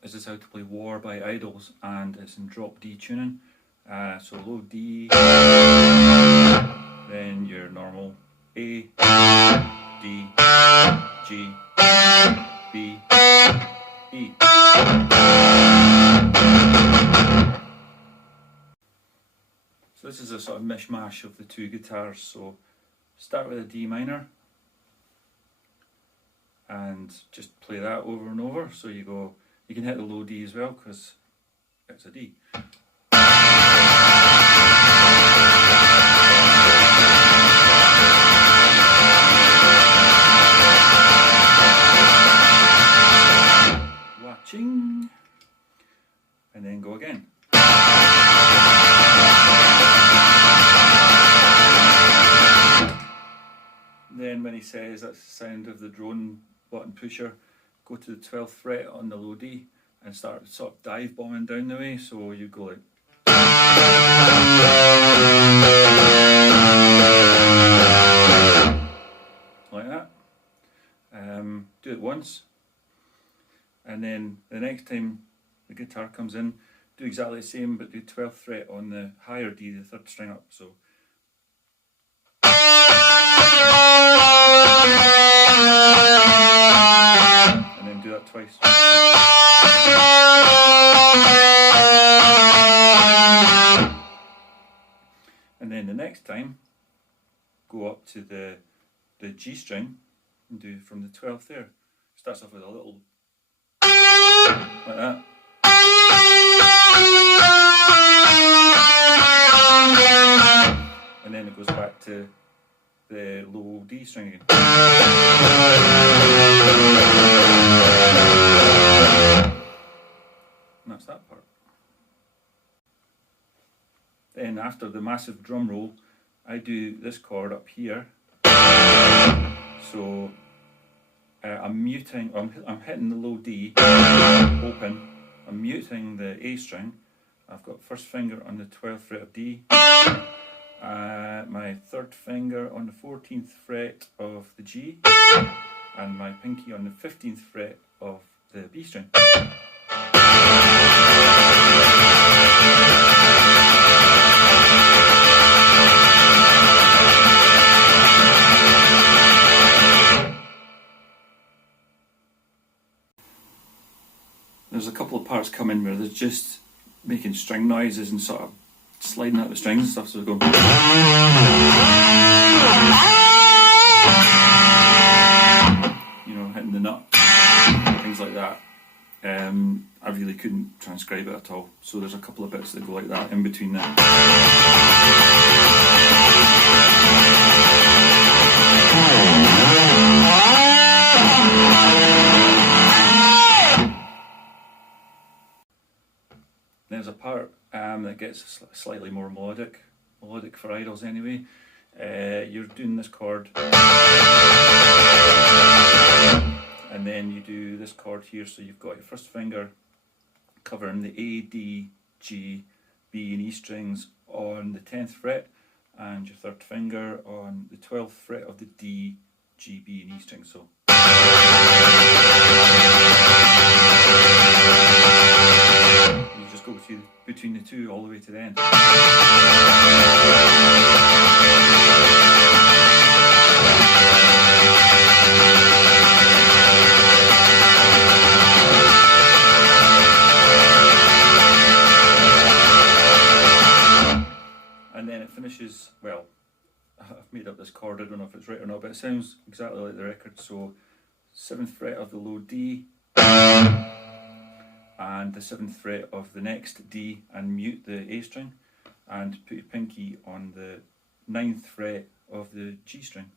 This is how to play War by Idols, and it's in drop D tuning. So low D, then your normal A, D, G, B, E. So this is a sort of mishmash of the two guitars. So start with a D minor and just play that over and over. So you can hit the low D as well because it's a D. Watching, and then go again. Then when he says that's the sound of the drone button pusher, go to the 12th fret on the low D and start sort of dive bombing down the way. So you go like that. Do it once, and then the next time the guitar comes in, do exactly the same, but do 12th fret on the higher D, the third string up. So. And then do that twice. And then the next time, go up to the G string and do from the 12th there. Starts off with a little like that. And then it goes back to the low D string again. And that's that part. Then after the massive drum roll, I do this chord up here. So I'm muting, I'm hitting the low D, open, I'm muting the A string. I've got first finger on the 12th fret of D, my third finger on the 14th fret of the G, and my pinky on the 15th fret of the B string. There's a couple of parts coming where there's just making string noises and sort of sliding out the strings and stuff, so we go. You know, hitting the nut, things like that. I really couldn't transcribe it at all, so there's a couple of bits that go like that in between that. There's a part that gets slightly more melodic for Idols anyway. You're doing this chord, and then you do this chord here, so you've got your first finger covering the A, D, G, B and E strings on the 10th fret, and your third finger on the 12th fret of the D, G, B and E strings. So. You just go between the two all the way to the end. And then it finishes, well, I've made up this chord, I don't know if it's right or not, but it sounds exactly like the record. So 7th fret of the low D, and the 7th fret of the next D, and mute the A string, and put your pinky on the 9th fret of the G string.